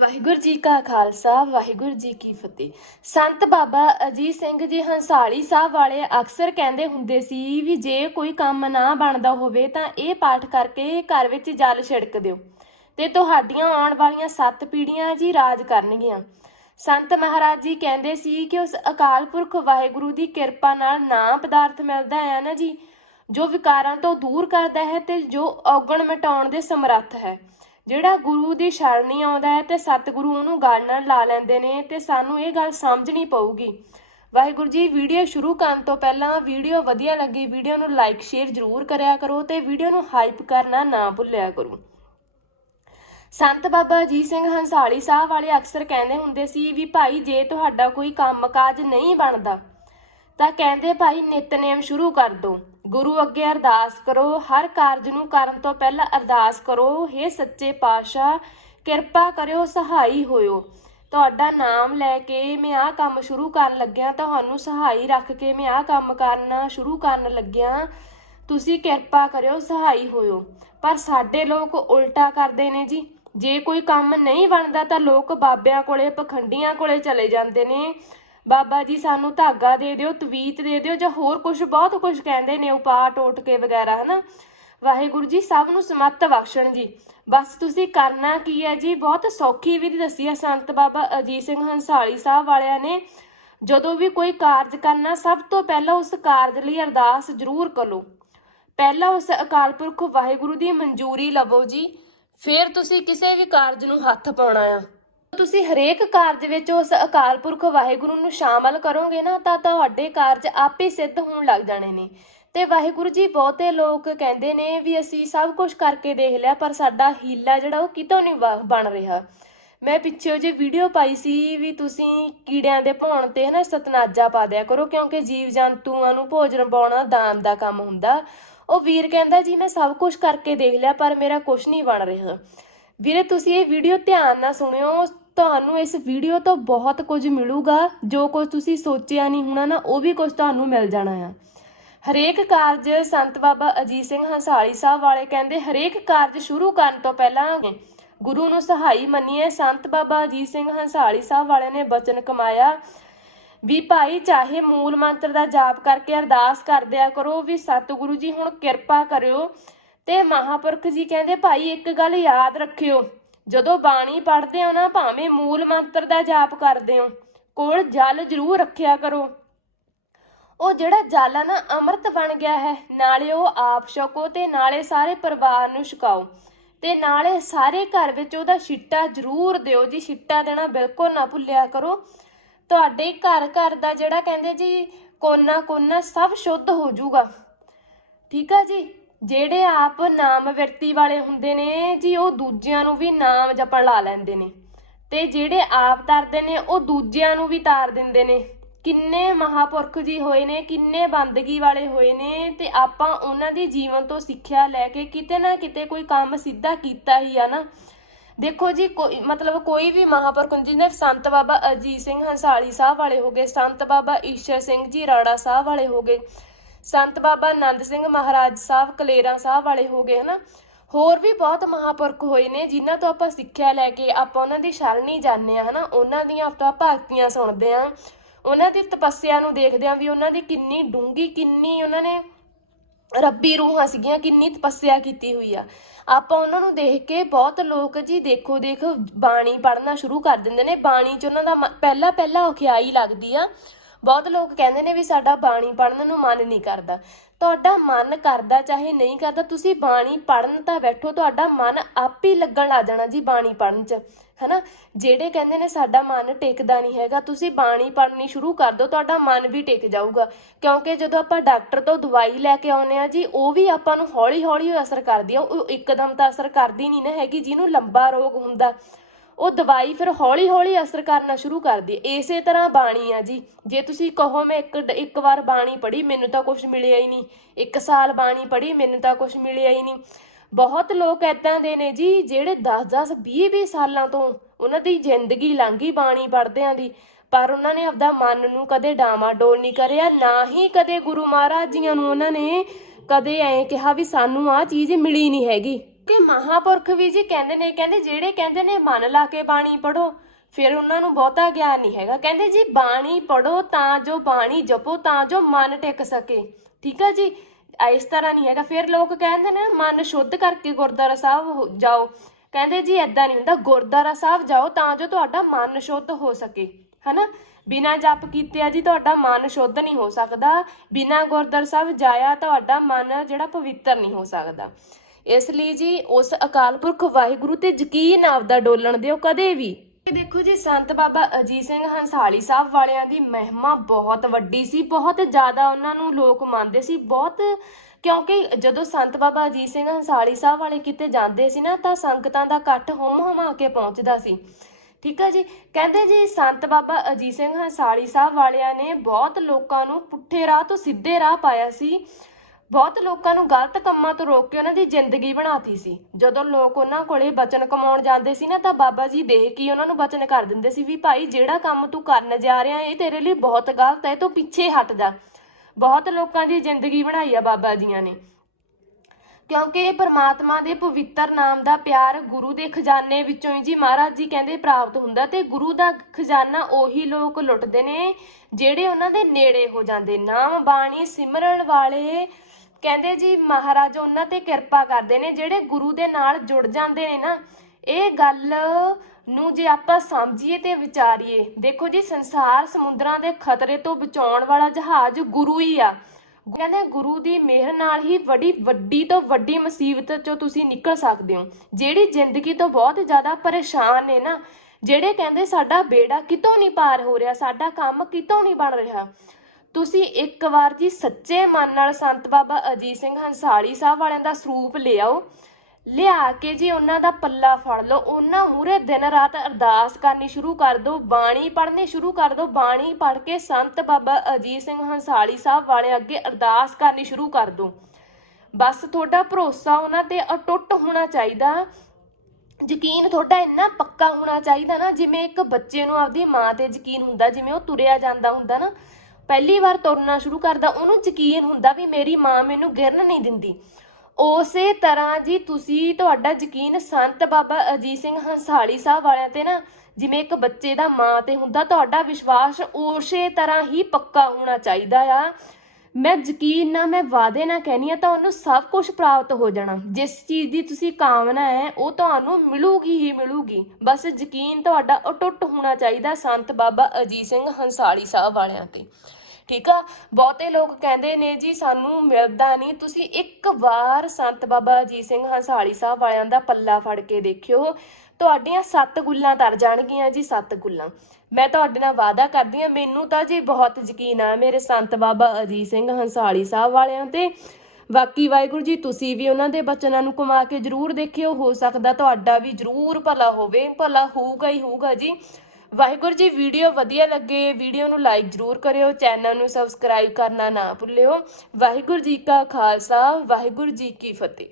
ਵਾਹਿਗੁਰੂ ਜੀ ਕਾ ਖਾਲਸਾ, ਵਾਹਿਗੁਰੂ ਜੀ ਕੀ ਫਤਿਹ। ਸੰਤ ਬਾਬਾ ਅਜੀਤ ਸਿੰਘ ਜੀ ਹੰਸਾਲੀ ਸਾਹਿਬ ਵਾਲੇ ਅਕਸਰ ਕਹਿੰਦੇ ਹੁੰਦੇ ਸੀ ਵੀ ਜੇ ਕੋਈ ਕੰਮ ਨਾ ਬਣਦਾ ਹੋਵੇ ਤਾਂ ਇਹ ਪਾਠ ਕਰਕੇ ਘਰ ਵਿੱਚ ਜਲ ਛਿੜਕ ਦਿਓ। ਤੇ ਤੁਹਾਡੀਆਂ ਆਉਣ ਵਾਲੀਆਂ ਸੱਤ ਪੀੜ੍ਹੀਆਂ ਜੀ ਰਾਜ ਕਰਨਗੀਆਂ। ਸੰਤ ਮਹਾਰਾਜ ਜੀ ਕਹਿੰਦੇ ਸੀ ਕਿ ਉਸ ਅਕਾਲ ਪੁਰਖ ਵਾਹਿਗੁਰੂ ਦੀ ਕਿਰਪਾ ਨਾਲ ਨਾ ਪਦਾਰਥ ਮਿਲਦਾ ਹੈ ਨਾ ਜੀ, ਜੋ ਵਿਕਾਰਾਂ ਤੋਂ ਦੂਰ ਕਰਦਾ ਹੈ ਤੇ ਜੋ ਔਗਣ ਮਿਟਾਉਣ ਦੇ ਸਮਰੱਥ ਹੈ। ਜਿਹੜਾ ਗੁਰੂ ਦੀ ਸ਼ਰਣੀ ਆਉਂਦਾ ਹੈ ਤੇ ਸਤਿਗੁਰੂ ਉਹਨੂੰ ਗੱਲ ਨਾਲ ਲਾ ਲੈਂਦੇ ਨੇ ਤੇ ਸਾਨੂੰ ਇਹ ਗੱਲ ਸਮਝਣੀ ਪਊਗੀ। ਵਾਹਿਗੁਰੂ ਜੀ, ਵੀਡੀਓ ਸ਼ੁਰੂ ਕਰਨ ਤੋਂ ਪਹਿਲਾਂ ਵੀਡੀਓ ਵਧੀਆ ਲੱਗੀ, ਵੀਡੀਓ ਨੂੰ ਲਾਈਕ ਸ਼ੇਅਰ ਜ਼ਰੂਰ ਕਰਿਆ ਕਰੋ ਤੇ ਵੀਡੀਓ ਨੂੰ ਹਾਈਪ ਕਰਨਾ ਨਾ ਭੁੱਲਿਆ ਕਰੋ। ਸੰਤ ਬਾਬਾ ਜੀ ਸਿੰਘ ਹੰਸਾਲੀ ਸਾਹਿਬ ਵਾਲੇ ਅਕਸਰ ਕਹਿੰਦੇ ਹੁੰਦੇ ਸੀ ਵੀ ਭਾਈ, ਜੇ ਤੁਹਾਡਾ ਕੋਈ ਕੰਮਕਾਜ ਨਹੀਂ ਬਣਦਾ, ਤਾਂ ਕਹਿੰਦੇ ਭਾਈ, ਨਿਤਨੇਮ ਸ਼ੁਰੂ ਕਰ ਦਿਓ। ਗੁਰੂ ਅੱਗੇ ਅਰਦਾਸ ਕਰੋ, ਹਰ ਕਾਰਜ ਨੂੰ ਕਰਨ ਤੋਂ ਪਹਿਲਾਂ ਅਰਦਾਸ ਕਰੋ हे ਸੱਚੇ ਪਾਤਸ਼ਾਹ, ਕਿਰਪਾ ਕਰਿਓ, ਸਹਾਈ ਹੋਇਓ। ਤੁਹਾਡਾ ਨਾਮ ਲੈ ਕੇ ਮੈਂ ਆਹ ਕੰਮ ਸ਼ੁਰੂ ਕਰਨ ਲੱਗਿਆ, ਤੁਹਾਨੂੰ ਸਹਾਈ ਰੱਖ ਕੇ ਮੈਂ ਆਹ ਕੰਮ ਕਰਨਾ ਸ਼ੁਰੂ ਕਰਨ ਲੱਗਿਆ, ਤੁਸੀਂ ਕਿਰਪਾ ਕਰਿਓ, ਸਹਾਈ ਹੋਇਓ। ਪਰ ਸਾਡੇ ਲੋਕ ਉਲਟਾ ਕਰਦੇ ਨੇ ਜੀ। ਜੇ ਕੋਈ ਕੰਮ ਨਹੀਂ ਬਣਦਾ ਤਾਂ ਲੋਕ ਬਾਬਿਆਂ ਕੋਲੇ, ਪਖੰਡੀਆਂ ਕੋਲੇ ਚਲੇ ਜਾਂਦੇ ਨੇ। ਬਾਬਾ ਜੀ ਸਾਨੂੰ ਧਾਗਾ ਦੇ ਦਿਓ, ਤਵੀਤ ਦੇ ਦਿਓ ਜਾਂ ਹੋਰ ਕੁਝ ਬਹੁਤ ਕੁਝ ਕਹਿੰਦੇ ਨੇ ਉਪਾਅ ਟੋਟਕੇ ਵਗੈਰਾ, ਹਨਾ? ਵਾਹਿਗੁਰੂ ਜੀ, ਸਭ ਨੂੰ ਸਮੱਤ ਬਖਸ਼ਣ ਜੀ। ਬਸ ਤੁਸੀਂ ਕਰਨਾ ਕੀ ਹੈ ਜੀ? ਬਹੁਤ ਸੌਖੀ ਵਿਧੀ ਦੱਸੀ ਹੈ ਸੰਤ ਬਾਬਾ ਅਜੀਤ ਸਿੰਘ ਹੰਸਾਲੀ ਸਾਹਿਬ ਵਾਲਿਆਂ ਨੇ। ਜਦੋਂ ਵੀ ਕੋਈ ਕਾਰਜ ਕਰਨਾ, ਸਭ ਤੋਂ ਪਹਿਲਾਂ ਉਸ ਕਾਰਜ ਲਈ ਅਰਦਾਸ ਜ਼ਰੂਰ ਕਰੋ। ਪਹਿਲਾਂ ਉਸ ਅਕਾਲ ਪੁਰਖ ਵਾਹਿਗੁਰੂ ਦੀ ਮਨਜ਼ੂਰੀ ਲਵੋ ਜੀ। ਫਿਰ ਤੁਸੀਂ ਕਿਸੇ ਵੀ ਕਾਰਜ ਨੂੰ ਹੱਥ ਪਾਉਣਾ ਆ। ਤੁਸੀਂ ਹਰੇਕ ਕਾਰਜ ਵਿੱਚ ਉਸ ਅਕਾਲ ਪੁਰਖ ਵਾਹਿਗੁਰੂ ਨੂੰ ਸ਼ਾਮਲ ਕਰੋਗੇ ਨਾ, ਤਾਂ ਤੁਹਾਡੇ ਕਾਰਜ ਆਪੇ ਸਿੱਧ ਹੋਣ ਲੱਗ ਜਾਣੇ ਨੇ। ਤੇ ਵਾਹਿਗੁਰੂ ਜੀ, ਬਹੁਤੇ ਲੋਕ ਕਹਿੰਦੇ ਨੇ ਵੀ ਅਸੀਂ ਸਭ ਕੁਝ ਕਰਕੇ ਦੇਖ ਲਿਆ, ਪਰ ਸਾਡਾ ਹੀਲਾ ਜਿਹੜਾ ਉਹ ਕਿਤੋਂ ਨਹੀਂ ਵਾ- ਬਣ ਰਿਹਾ। ਮੈਂ ਪਿੱਛੇ ਜੇ ਵੀਡੀਓ ਪਾਈ ਸੀ ਵੀ ਤੁਸੀਂ ਕੀੜਿਆਂ ਦੇ ਭੌਣ ਤੇ ਹਨਾ ਸਤਨਾਜਾ ਪਾ ਦਿਆ ਕਰੋ, ਕਿਉਂਕਿ ਜੀਵ ਜੰਤੂਆਂ ਨੂੰ ਭੋਜਨ ਪਾਉਣਾ ਦਾਨ ਦਾ ਕੰਮ ਹੁੰਦਾ। ਉਹ ਵੀਰ ਕਹਿੰਦਾ, ਜੀ, ਮੈਂ ਸਭ ਕੁਝ ਕਰਕੇ ਦੇਖ ਲਿਆ, ਪਰ ਮੇਰਾ ਕੁਝ ਨਹੀਂ ਬਣ ਰਿਹਾ। ਵੀਰੇ, ਤੁਸੀਂ ਇਹ ਵੀਡੀਓ ਧਿਆਨ ਨਾਲ ਸੁਣਿਓ ਤੁਹਾਨੂੰ ਇਸ ਵੀਡੀਓ ਤੋਂ ਬਹੁਤ ਕੁਝ ਮਿਲੂਗਾ। ਜੋ ਕੁਝ ਤੁਸੀਂ ਸੋਚਿਆ ਨਹੀਂ ਹੋਣਾ ਨਾ, ਉਹ ਵੀ ਕੁਝ ਤੁਹਾਨੂੰ ਮਿਲ ਜਾਣਾ ਆ। ਹਰੇਕ ਕਾਰਜ ਸੰਤ ਬਾਬਾ ਅਜੀਤ ਸਿੰਘ ਹੰਸਾਲੀ ਸਾਹਿਬ ਵਾਲੇ ਕਹਿੰਦੇ, ਹਰੇਕ ਕਾਰਜ ਸ਼ੁਰੂ ਕਰਨ ਤੋਂ ਪਹਿਲਾਂ ਗੁਰੂ ਨੂੰ ਸਹਾਈ ਮੰਨੀਏ। ਸੰਤ ਬਾਬਾ ਅਜੀਤ ਸਿੰਘ ਹੰਸਾਲੀ ਸਾਹਿਬ ਵਾਲੇ ਨੇ ਬਚਨ ਕਮਾਇਆ, ਵੀ ਭਾਈ ਚਾਹੇ ਮੂਲ ਮੰਤਰ ਦਾ ਜਾਪ ਕਰਕੇ ਅਰਦਾਸ ਕਰਦਿਆ ਕਰੋ, ਵੀ ਸਤਿਗੁਰੂ ਜੀ ਹੁਣ ਕਿਰਪਾ ਕਰਿਓ। ਤੇ ਮਹਾਪੁਰਖ ਜੀ ਕਹਿੰਦੇ, ਭਾਈ ਇੱਕ ਗੱਲ ਯਾਦ ਰੱਖਿਓ ਜਦੋਂ ਬਾਣੀ ਪੜ੍ਹਦੇ ਹੋ ਨਾ, ਭਾਵੇਂ ਮੂਲ ਮੰਤਰ ਦਾ ਜਾਪ ਕਰਦੇ ਹੋ, ਕੋਲ ਜਲ ਜ਼ਰੂਰ ਰੱਖਿਆ ਕਰੋ। ਉਹ ਜਿਹੜਾ ਜਲ ਆ ਨਾ, ਅੰਮ੍ਰਿਤ ਬਣ ਗਿਆ ਹੈ, ਨਾਲੇ ਉਹ ਆਪ ਛਕੋ ਤੇ ਨਾਲੇ ਸਾਰੇ ਪਰਿਵਾਰ ਨੂੰ ਛਕਾਓ। ਤੇ ਨਾਲੇ ਸਾਰੇ ਘਰ ਵਿੱਚ ਉਹਦਾ ਛਿੱਟਾ ਜ਼ਰੂਰ ਦਿਓ ਜੀ, ਛਿੱਟਾ ਦੇਣਾ ਬਿਲਕੁਲ ਨਾ ਭੁੱਲਿਆ ਕਰੋ। ਤੁਹਾਡੇ ਘਰ ਘਰ ਦਾ ਜਿਹੜਾ ਕਹਿੰਦੇ ਜੀ, ਕੋਨਾ ਕੋਨਾ ਸਭ ਸ਼ੁੱਧ ਹੋ ਜਾਊਗਾ। ਠੀਕ ਆ ਜੀ? ਜਿਹੜੇ ਆਪ ਨਾਮ ਵਿਰਤੀ ਵਾਲੇ ਹੁੰਦੇ ਨੇ ਜੀ, ਉਹ ਦੂਜਿਆਂ ਨੂੰ ਵੀ ਨਾਮ ਜਪਣ ਲਾ ਲੈਂਦੇ ਨੇ। ਤੇ ਜਿਹੜੇ ਆਪ ਤਰਦੇ ਨੇ, ਉਹ ਦੂਜਿਆਂ ਨੂੰ ਵੀ ਤਾਰ ਦਿੰਦੇ ਨੇ। ਕਿੰਨੇ ਮਹਾਪੁਰਖ ਜੀ ਹੋਏ ਨੇ, ਕਿੰਨੇ ਬੰਦਗੀ ਵਾਲੇ ਹੋਏ ਨੇ, ਤੇ ਆਪਾਂ ਉਹਨਾਂ ਦੀ ਜੀਵਨ ਤੋਂ ਸਿੱਖਿਆ ਲੈ ਕੇ ਕਿਤੇ ਨਾ ਕਿਤੇ ਕੋਈ ਕੰਮ ਸਿੱਧਾ ਕੀਤਾ ਹੀ ਆ ਨਾ। ਦੇਖੋ ਜੀ, ਕੋਈ ਮਤਲਬ ਕੋਈ ਵੀ ਮਹਾਪੁਰਖ ਜਿਵੇਂ ਸੰਤ ਬਾਬਾ ਅਜੀਤ ਸਿੰਘ ਹੰਸਾਲੀ ਸਾਹਿਬ ਵਾਲੇ ਹੋ ਗਏ, ਸੰਤ ਬਾਬਾ ਈਸ਼ਰ ਸਿੰਘ ਜੀ ਰਾੜਾ ਸਾਹਿਬ ਵਾਲੇ ਹੋ ਗਏ। ਸੰਤ ਬਾਬਾ ਆਨੰਦ ਸਿੰਘ ਮਹਾਰਾਜ ਸਾਹਿਬ, ਕਲੇਰਾ ਸਾਹਿਬ ਵਾਲੇ ਹੋ ਗਏ, ਹਨਾ? ਹੋਰ ਵੀ ਬਹੁਤ ਮਹਾਪੁਰਖ ਹੋਏ ਨੇ, ਜਿਨ੍ਹਾਂ ਤੋਂ ਆਪਾਂ ਸਿੱਖਿਆ ਲੈ ਕੇ ਆਪਾਂ ਉਹਨਾਂ ਦੀ ਸ਼ਰਣੀ ਜਾਂਦੇ ਆ ਹਨਾ? ਉਹਨਾਂ ਦੀਆਂ ਆਪਾਂ ਭਗਤੀਆਂ ਸੁਣਦੇ ਆ ਉਹਨਾਂ ਦੀ ਤਪੱਸਿਆ ਨੂੰ ਦੇਖਦੇ ਆ ਵੀ ਉਹਨਾਂ ਦੀ ਕਿੰਨੀ ਡੂੰਗੀ ਕਿੰਨੀ ਉਹਨਾਂ ਨੇ ਰੱਬੀ ਰੂਹਾਂ ਸੀਗੀਆਂ, ਕਿੰਨੀ ਤਪੱਸਿਆ ਕੀਤੀ ਹੋਈ ਆ। ਆਪਾਂ ਉਹਨਾਂ ਨੂੰ ਦੇਖ ਕੇ ਬਹੁਤ ਲੋਕ ਜੀ ਦੇਖੋ ਦੇਖ ਬਾਣੀ ਪੜ੍ਹਨਾ ਸ਼ੁਰੂ ਕਰ ਦਿੰਦੇ ਨੇ। ਬਾਣੀ 'ਚ ਉਹਨਾਂ ਦਾ ਮ- ਪਹਿਲਾ ਪਹਿਲਾ ਔਖਿਆਈ ਲੱਗਦੀ ਆ। ਬਹੁਤ ਲੋਕ ਕਹਿੰਦੇ ਨੇ ਵੀ ਸਾਡਾ ਬਾਣੀ ਪੜ੍ਹਨ ਨੂੰ ਮਨ ਨਹੀਂ ਕਰਦਾ। ਤੁਹਾਡਾ ਮਨ ਕਰਦਾ ਚਾਹੇ ਨਹੀਂ ਕਰਦਾ, ਤੁਸੀਂ ਬਾਣੀ ਪੜ੍ਹਨ ਤਾਂ ਬੈਠੋ, ਤੁਹਾਡਾ ਮਨ ਆਪ ਹੀ ਲੱਗਣ ਲੱਗ ਜਾਣਾ ਜੀ ਬਾਣੀ ਪੜ੍ਹਨ 'ਚ, ਹਨਾ? ਜਿਹੜੇ ਕਹਿੰਦੇ ਨੇ ਸਾਡਾ ਮਨ ਟਿਕਦਾ ਨਹੀਂ ਹੈਗਾ, ਤੁਸੀਂ ਬਾਣੀ ਪੜ੍ਹਨੀ ਸ਼ੁਰੂ ਕਰ ਦਿਓ, ਤੁਹਾਡਾ ਮਨ ਵੀ ਟਿਕ ਜਾਊਗਾ। ਕਿਉਂਕਿ ਜਦੋਂ ਆਪਾਂ ਡਾਕਟਰ ਤੋਂ ਦਵਾਈ ਲੈ ਕੇ ਆਉਂਦੇ ਆ ਜੀ, ਉਹ ਵੀ ਆਪਾਂ ਨੂੰ ਹੌਲੀ ਹੌਲੀ ਅਸਰ ਕਰਦੀ ਆ, ਉਹ ਇੱਕਦਮ ਤਾਂ ਅਸਰ ਕਰਦੀ ਨਹੀਂ ਨਾ ਹੈਗੀ, ਜਿਹਨੂੰ ਲੰਬਾ ਰੋਗ ਹੁੰਦਾ। ਉਹ ਦਵਾਈ ਫਿਰ ਹੌਲੀ ਹੌਲੀ ਅਸਰ ਕਰਨਾ ਸ਼ੁਰੂ ਕਰਦੀ ਹੈ। ਇਸੇ ਤਰ੍ਹਾਂ ਬਾਣੀ ਆ ਜੀ। ਜੇ ਤੁਸੀਂ ਕਹੋ, ਮੈਂ ਇੱਕ ਇੱਕ ਵਾਰ ਬਾਣੀ ਪੜ੍ਹੀ, ਮੈਨੂੰ ਤਾਂ ਕੁਝ ਮਿਲਿਆ ਹੀ ਨਹੀਂ। ਇੱਕ ਸਾਲ ਬਾਣੀ ਪੜ੍ਹੀ, ਮੈਨੂੰ ਤਾਂ ਕੁਝ ਮਿਲਿਆ ਹੀ ਨਹੀਂ। ਬਹੁਤ ਲੋਕ ਐਦਾਂ ਦੇ ਨੇ ਜੀ, ਜਿਹੜੇ 10-10 20-20 ਸਾਲਾਂ ਤੋਂ ਉਹਨਾਂ ਦੀ ਜ਼ਿੰਦਗੀ ਲੰਘੀ ਬਾਣੀ ਪੜ੍ਹਦਿਆਂ ਦੀ। ਪਰ ਉਹਨਾਂ ਨੇ ਆਪਦਾ ਮਨ ਨੂੰ ਕਦੇ ਡਾਮਾਡੋਲ ਨਹੀਂ ਕਰਿਆ, ਨਾ ਹੀ ਕਦੇ ਗੁਰੂ ਮਹਾਰਾਜ ਜੀਆਂ ਨੂੰ ਉਹਨਾਂ ਨੇ ਕਦੇ ਐਂ ਕਿਹਾ ਵੀ ਸਾਨੂੰ ਆਹ ਚੀਜ਼ ਮਿਲੀ ਨਹੀਂ ਹੈਗੀ। ਕਿ ਮਹਾਪੁਰਖ ਵੀ ਜੀ ਕਹਿੰਦੇ ਨੇ, ਕਹਿੰਦੇ ਜਿਹੜੇ ਕਹਿੰਦੇ ਨੇ ਮਨ ਲਾ ਕੇ ਬਾਣੀ ਪੜੋ ਫਿਰ ਉਹਨਾਂ ਨੂੰ ਬਹੁਤਾ ਗਿਆਨ ਨਹੀਂ ਹੈਗਾ। ਕਹਿੰਦੇ ਜੀ ਬਾਣੀ ਪੜੋ ਤਾਂ ਜੋ ਬਾਣੀ ਜਪੋ, ਤਾਂ ਜੋ ਮਨ ਟਿਕ ਸਕੇ। ਠੀਕ ਆ ਜੀ? ਇਸ ਤਰ੍ਹਾਂ ਨਹੀਂ ਹੈਗਾ। ਫਿਰ ਲੋਕ ਕਹਿੰਦੇ ਨੇ, ਮਨ ਸ਼ੁੱਧ ਕਰਕੇ ਗੁਰਦੁਆਰਾ ਸਾਹਿਬ ਜਾਓ। ਕਹਿੰਦੇ ਜੀ ਐਦਾਂ ਨਹੀਂ ਹੁੰਦਾ। ਗੁਰਦੁਆਰਾ ਸਾਹਿਬ ਜਾਓ ਤਾਂ ਜੋ ਤੁਹਾਡਾ ਮਨ ਸ਼ੁੱਧ ਹੋ ਸਕੇ। ਹਨਾ? ਬਿਨਾਂ ਜਪ ਕੀਤੇ ਆ ਜੀ ਤੁਹਾਡਾ ਮਨ ਸ਼ੁੱਧ ਨਹੀਂ ਹੋ ਸਕਦਾ। ਬਿਨਾਂ ਗੁਰਦੁਆਰਾ ਸਾਹਿਬ ਜਾਇਆ ਤੁਹਾਡਾ ਮਨ ਜਿਹੜਾ ਪਵਿੱਤਰ ਨਹੀਂ ਹੋ ਸਕਦਾ। ਇਸ ਲਈ ਜੀ ਉਸ ਅਕਾਲ ਪੁਰਖ ਵਾਹਿਗੁਰੂ ਤੇ ਯਕੀਨ ਆਪਦਾ ਡੋਲਣ ਦਿਓ ਕਦੇ ਵੀ। ਦੇਖੋ ਜੀ, ਸੰਤ ਬਾਬਾ ਅਜੀਤ ਸਿੰਘ ਹੰਸਾਲੀ ਸਾਹਿਬ ਵਾਲਿਆਂ ਦੀ ਮਹਿਮਾ ਬਹੁਤ ਵੱਡੀ ਸੀ, ਬਹੁਤ ਜ਼ਿਆਦਾ ਉਹਨਾਂ ਨੂੰ ਲੋਕ ਮੰਨਦੇ ਸੀ, ਬਹੁਤ ਕਿਉਂਕਿ ਜਦੋਂ ਸੰਤ ਬਾਬਾ ਅਜੀਤ ਸਿੰਘ ਹੰਸਾਲੀ ਸਾਹਿਬ ਵਾਲੇ ਕਿਤੇ ਜਾਂਦੇ ਸੀ ਨਾ, ਤਾਂ ਸੰਗਤਾਂ ਦਾ ਇਕੱਠ ਹੁੰਮ ਹਮਾ ਕੇ ਪਹੁੰਚਦਾ ਸੀ। ਠੀਕ ਹੈ ਜੀ? ਕਹਿੰਦੇ ਜੀ, ਸੰਤ ਬਾਬਾ ਅਜੀਤ ਸਿੰਘ ਹੰਸਾਲੀ ਸਾਹਿਬ ਵਾਲਿਆਂ ਨੇ ਬਹੁਤ ਲੋਕਾਂ ਨੂੰ ਪੁੱਠੇ ਰਾਹ ਤੋਂ ਸਿੱਧੇ ਰਾਹ ਪਾਇਆ ਸੀ ਬਹੁਤ ਲੋਕਾਂ ਨੂੰ ਗਲਤ ਕੰਮਾਂ ਤੋਂ ਰੋਕ ਕੇ ਉਹਨਾਂ ਦੀ ਜ਼ਿੰਦਗੀ ਬਣਾਤੀ ਸੀ। ਜਦੋਂ ਲੋਕ ਉਹਨਾਂ ਕੋਲੇ ਬਚਨ ਕਮਾਉਣ ਜਾਂਦੇ ਸੀ ਨਾ, ਤਾਂ ਬਾਬਾ ਜੀ ਦੇਖ ਕੇ ਉਹਨਾਂ ਨੂੰ ਬਚਨ ਕਰ ਦਿੰਦੇ ਸੀ ਵੀ ਭਾਈ ਜਿਹੜਾ ਕੰਮ ਤੂੰ ਕਰਨ ਜਾ ਰਿਹਾ, ਇਹ ਤੇਰੇ ਲਈ ਬਹੁਤ ਗਲਤ ਹੈ ਤੂੰ ਪਿੱਛੇ ਹਟ ਜਾ ਬਹੁਤ ਲੋਕਾਂ ਦੀ ਜ਼ਿੰਦਗੀ ਬਣਾਈ ਆ ਬਾਬਾ ਜੀਆਂ ਨੇ। ਕਿਉਂਕਿ ਇਹ ਪਰਮਾਤਮਾ ਦੇ ਪਵਿੱਤਰ ਨਾਮ ਦਾ ਪਿਆਰ ਗੁਰੂ ਦੇ ਖਜ਼ਾਨੇ ਵਿੱਚੋਂ ਹੀ ਜੀ ਮਹਾਰਾਜ ਜੀ ਕਹਿੰਦੇ ਪ੍ਰਾਪਤ ਹੁੰਦਾ ਤੇ ਗੁਰੂ ਦਾ ਖਜ਼ਾਨਾ ਉਹੀ ਲੋਕ ਲੁੱਟਦੇ ਨੇ ਜਿਹੜੇ ਉਹਨਾਂ ਦੇ ਨੇੜੇ ਹੋ ਜਾਂਦੇ। ਨਾਮ ਬਾਣੀ ਸਿਮਰਨ ਵਾਲੇ ਕਹਿੰਦੇ ਜੀ ਮਹਾਰਾਜ ਉਹਨਾਂ ਤੇ ਕਿਰਪਾ ਕਰਦੇ ਨੇ, ਜਿਹੜੇ ਗੁਰੂ ਦੇ ਨਾਲ ਜੁੜ ਜਾਂਦੇ ਨੇ ਨਾ, ਇਹ ਗੱਲ ਨੂੰ ਜੇ ਆਪਾਂ ਸਮਝੀਏ ਤੇ ਵਿਚਾਰੀਏ, ਦੇਖੋ ਜੀ ਸੰਸਾਰ ਸਮੁੰਦਰਾਂ ਦੇ ਖਤਰੇ ਤੋਂ ਬਚਾਉਣ ਵਾਲਾ ਜਹਾਜ਼ ਗੁਰੂ ਹੀ ਆ। ਕਹਿੰਦੇ ਗੁਰੂ ਦੀ ਮਿਹਰ ਨਾਲ ਹੀ ਵੱਡੀ ਵੱਡੀ ਤੋਂ ਵੱਡੀ ਮੁਸੀਬਤ ਚੋਂ ਤੁਸੀਂ ਨਿਕਲ ਸਕਦੇ ਹੋ। ਜਿਹੜੀ ਜ਼ਿੰਦਗੀ ਤੋਂ ਬਹੁਤ ਜ਼ਿਆਦਾ ਪਰੇਸ਼ਾਨ ਨੇ ਨਾ, ਜਿਹੜੇ ਕਹਿੰਦੇ ਸਾਡਾ ਬੇੜਾ ਕਿਤੋਂ ਨਹੀਂ ਪਾਰ ਹੋ ਰਿਹਾ, ਸਾਡਾ ਕੰਮ ਕਿਤੋਂ ਨਹੀਂ ਬਣ ਰਿਹਾ ਤੁਸੀਂ ਇੱਕ ਵਾਰ ਜੀ ਸੱਚੇ ਮਨ ਨਾਲ ਸੰਤ ਬਾਬਾ ਅਜੀਤ ਸਿੰਘ ਹੰਸਾਲੀ ਸਾਹਿਬ ਵਾਲਿਆਂ ਦਾ ਸਰੂਪ ਲਿਆਓ ਲਿਆ ਕੇ ਜੀ ਉਹਨਾਂ ਦਾ ਪੱਲਾ ਫੜ ਲਓ। ਉਹਨਾਂ ਮੂਰੇ ਦਿਨ ਰਾਤ ਅਰਦਾਸ ਕਰਨੀ ਸ਼ੁਰੂ ਕਰ ਦਿਓ। ਬਾਣੀ ਪੜ੍ਹਨੀ ਸ਼ੁਰੂ ਕਰ ਦਿਓ। ਬਾਣੀ ਪੜ੍ਹ ਕੇ ਸੰਤ ਬਾਬਾ ਅਜੀਤ ਸਿੰਘ ਹੰਸਾਲੀ ਸਾਹਿਬ ਵਾਲੇ ਅੱਗੇ ਅਰਦਾਸ ਕਰਨੀ ਸ਼ੁਰੂ ਕਰ ਦਿਓ। ਬਸ ਤੁਹਾਡਾ ਭਰੋਸਾ ਉਹਨਾਂ ਤੇ ਅਟੁੱਟ ਹੋਣਾ ਚਾਹੀਦਾ। ਯਕੀਨ ਤੁਹਾਡਾ ਇੰਨਾ ਪੱਕਾ ਹੋਣਾ ਚਾਹੀਦਾ ਨਾ, ਜਿਵੇਂ ਇੱਕ ਬੱਚੇ ਨੂੰ ਆਪਦੀ ਮਾਂ ਤੇ ਯਕੀਨ ਹੁੰਦਾ, ਜਿਵੇਂ ਉਹ ਤੁਰਿਆ ਜਾਂਦਾ ਹੁੰਦਾ ਨਾ। ਪਹਿਲੀ ਵਾਰ ਤੁਰਨਾ ਸ਼ੁਰੂ ਕਰਦਾ, ਉਹਨੂੰ ਯਕੀਨ ਹੁੰਦਾ ਵੀ ਮੇਰੀ ਮਾਂ ਮੈਨੂੰ ਗਿਰਨ ਨਹੀਂ ਦਿੰਦੀ। ਉਸੇ ਤਰ੍ਹਾਂ ਜੀ ਤੁਸੀਂ ਤੁਹਾਡਾ ਯਕੀਨ ਸੰਤ ਬਾਬਾ ਅਜੀਤ ਸਿੰਘ ਹੰਸਾਲੀ ਸਾਹਿਬ ਵਾਲਿਆਂ ਤੇ ਨਾ, ਜਿਵੇਂ ਇੱਕ ਬੱਚੇ ਦਾ ਮਾਂ ਤੇ ਹੁੰਦਾ, ਤੁਹਾਡਾ ਵਿਸ਼ਵਾਸ ਉਸੇ ਤਰ੍ਹਾਂ ਹੀ ਪੱਕਾ ਹੋਣਾ ਚਾਹੀਦਾ ਆ। ਮੈਂ ਯਕੀਨ ਨਾ, ਮੈਂ ਵਾਅਦੇ ਨਾ ਕਹਿਨੀ ਆ ਤਾਂ ਉਹਨੂੰ ਸਭ ਕੁਝ ਪ੍ਰਾਪਤ ਹੋ ਜਾਣਾ। ਜਿਸ ਚੀਜ਼ ਦੀ ਤੁਸੀਂ ਕਾਮਨਾ ਹੈ, ਉਹ ਤੁਹਾਨੂੰ ਮਿਲੂਗੀ ਹੀ ਮਿਲੂਗੀ। ਬਸ ਯਕੀਨ ਤੁਹਾਡਾ ਅਟੁੱਟ ਹੋਣਾ ਚਾਹੀਦਾ ਸੰਤ ਬਾਬਾ ਅਜੀਤ ਸਿੰਘ ਹੰਸਾਲੀ ਸਾਹਿਬ ਵਾਲਿਆਂ ਤੇ। ਠੀਕ ਆ? ਬਹੁਤੇ ਲੋਕ ਕਹਿੰਦੇ ਨੇ ਜੀ, ਸਾਨੂੰ ਮਿਲਦਾ ਨਹੀਂ। ਤੁਸੀਂ ਇੱਕ ਵਾਰ ਸੰਤ ਬਾਬਾ ਅਜੀਤ ਸਿੰਘ ਹੰਸਾਲੀ ਸਾਹਿਬ ਵਾਲਿਆਂ ਦਾ ਪੱਲਾ ਫੜ ਕੇ ਦੇਖਿਓ। ਤੁਹਾਡੀਆਂ ਸੱਤ ਗੁੱਲਾਂ ਤਰ ਜਾਣਗੀਆਂ ਜੀ, ਸੱਤ ਗੁੱਲਾਂ। ਮੈਂ ਤੁਹਾਡੇ ਨਾਲ ਵਾਅਦਾ ਕਰਦੀ ਹਾਂ, ਮੈਨੂੰ ਤਾਂ ਜੀ ਬਹੁਤ ਯਕੀਨ ਆ ਮੇਰੇ ਸੰਤ ਬਾਬਾ ਅਜੀਤ ਸਿੰਘ ਹੰਸਾਲੀ ਸਾਹਿਬ ਵਾਲਿਆਂ ਤੇ। ਬਾਕੀ ਵਾਹਿਗੁਰੂ ਜੀ, ਤੁਸੀਂ ਵੀ ਉਹਨਾਂ ਦੇ ਬਚਨਾਂ ਨੂੰ ਕਮਾ ਕੇ ਜਰੂਰ ਦੇਖਿਓ। ਹੋ ਸਕਦਾ ਤੁਹਾਡਾ ਵੀ ਜਰੂਰ ਭਲਾ ਹੋਵੇ, ਭਲਾ ਹੋਊਗਾ ਹੀ ਹੋਊਗਾ ਜੀ। ਵਾਹਿਗੁਰੂ ਜੀ ਵੀਡੀਓ ਵਧੀਆ ਲੱਗੇ ਵੀਡੀਓ ਨੂੰ ਲਾਈਕ ਜਰੂਰ ਕਰਿਓ ਚੈਨਲ ਨੂੰ ਸਬਸਕ੍ਰਾਈਬ ਕਰਨਾ ਨਾ ਭੁੱਲਿਓ। ਵਾਹਿਗੁਰੂ ਜੀ ਕਾ ਖਾਲਸਾ, ਵਾਹਿਗੁਰੂ ਜੀ ਕੀ ਫਤਿਹ।